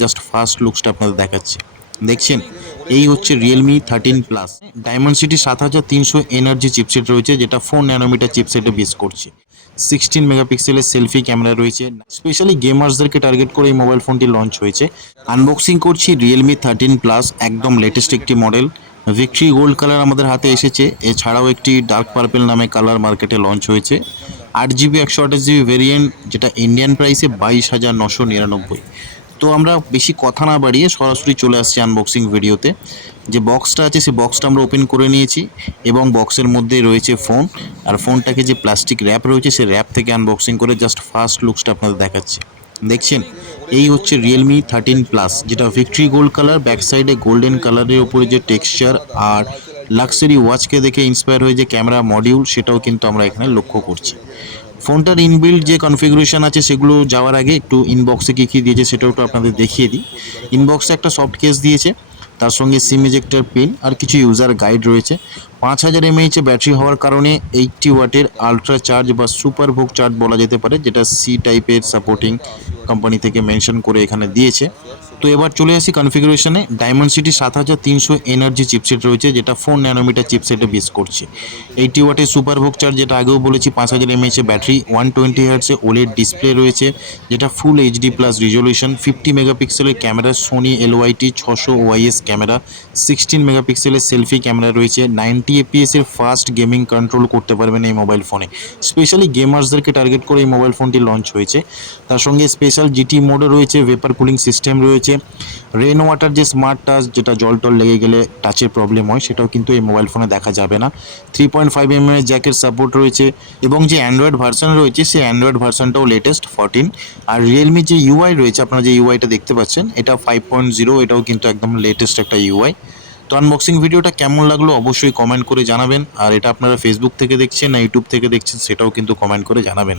Just first লুকসটা আপনাদের দেখাচ্ছি। দেখছেন? এই হচ্ছে Realme thirteen plus Dimensity সাত হাজার তিনশো এনার্জি চিপসেট রয়েছে, যেটা ফোর ন্যানোমিটার চিপসেটে বেস করছে। সিক্সটিন মেগাপিক্সেলের সেলফি ক্যামেরা রয়েছে। স্পেশালি গেমার্সদেরকে টার্গেট করে এই মোবাইল ফোনটি লঞ্চ হয়েছে। আনবক্সিং করছি রিয়েলমি থার্টিন প্লাস একদম লেটেস্ট একটি মডেল ভিক্টরি গোল্ড কালার আমাদের হাতে এসেছে। এছাড়াও একটি ডার্ক পার্পেল নামে কালার মার্কেটে লঞ্চ হয়েছে। আট জিবি একশো আঠাশ জিবি ভেরিয়েন্ট যেটা ইন্ডিয়ান প্রাইসে বাইশ হাজার নশো নিরানব্বই। তো আমরা বেশি কথা না বাড়িয়ে সরাসরি চলে আসছি আনবক্সিং ভিডিওতে যে বক্সটা আছে সেই বক্সটা আমরা ওপেন করে নিয়েছি এবং বক্সের মধ্যে রয়েছে ফোন আর ফোনটাকে যে প্লাস্টিক র্যাপ রয়েছে সেই র্যাপ থেকে আনবক্সিং করে জাস্ট ফার্স্ট লুকসটা আপনাদের দেখাচ্ছি। দেখছেন, এই হচ্ছে রিয়েলমি থার্টিন প্লাস যেটা ভিক্টরি গোল্ড কালার ব্যাক সাইডে গোল্ডেন কালারের উপরে যে টেক্সচার আর লাক্সারি ওয়াচকে দেখে ইন্সপায়ার হয়ে যে ক্যামেরা মডিউল সেটাও কিন্তু আমরা এখানে লক্ষ্য করছি। ফোনটার ইনবিল্ড যে কনফিগারেশন আছে সেগুলো যাওয়ার আগে একটু ইনবক্সে কী কী দিয়েছে সেটাও একটু আপনাদের দেখিয়ে দিই। ইনবক্সে একটা সফট কেস দিয়েছে, তার সঙ্গে সিম ইজেক্টর পিন আর কিছু ইউজার গাইড রয়েছে। পাঁচ হাজার এমএইচে ব্যাটারি হওয়ার কারণে এইটটি ওয়াটের আলট্রা চার্জ বা সুপার বুক চার্জ বলা যেতে পারে, যেটা সি টাইপের সাপোর্টিং কোম্পানি থেকে মেনশন করে এখানে দিয়েছে। তো এবার চলে আসি কনফিগারেশনে ডায়মন্ড সিটি সাত হাজার তিনশো এনার্জি চিপসেট রয়েছে, যেটা ফোর ন্যানোমিটার চিপসেটে বেস করছে। এইটি ওয়াটের সুপার বুক চার্জ যেটা আগেও বলেছি, পাঁচ হাজার এমএইচে ব্যাটারি ওয়ান টোয়েন্টি হার্টসে ওলেড ডিসপ্লে রয়েছে, যেটা full HD plus resolution fifty মেগাপিক্সেলের ক্যামেরা সোনি এলওয়াইটি ছশো ওয়াইএস ক্যামেরা সিক্সটিন মেগাপিক্সেলের সেলফি ক্যামেরা রয়েছে নাইনটি এপিএসের ফাস্ট গেমিং কন্ট্রোল করতে পারবেন এই মোবাইল ফোনে স্পেশালি গেমার্সদেরকে টার্গেট করে এই মোবাইল ফোনটি লঞ্চ হয়েছে। তার সঙ্গে স্পেশাল জিটি মোডও রয়েছে ভেপার কুলিং সিস্টেম রয়েছে রেন ওয়াটার যে স্মার্ট টাচ যেটা জল টল লেগে গেলে টাচের প্রবলেম হয়, সেটাও কিন্তু এই মোবাইল ফোনে দেখা যাবে না। থ্রি পয়েন্ট ফাইভ এম এর জ্যাকের সাপোর্ট রয়েছে এবং যে অ্যান্ড্রয়েড ভার্সন রয়েছে, সেই অ্যান্ড্রয়েড ভার্সনটাও লেটেস্ট ফোরটিন আর রিয়েলমি যে ইউআই রয়েছে, আপনারা যে ইউআইটা দেখতে পাচ্ছেন, এটা ফাইভ পয়েন্ট জিরো এটাও কিন্তু একদম লেটেস্ট একটা ইউআই তো আনবক্সিং ভিডিওটা কেমন লাগল অবশ্যই কমেন্ট করে জানাবেন। আর এটা আপনারা ফেসবুক থেকে দেখছেন, না ইউটিউব থেকে দেখছেন, সেটাও কিন্তু কমেন্ট করে জানাবেন।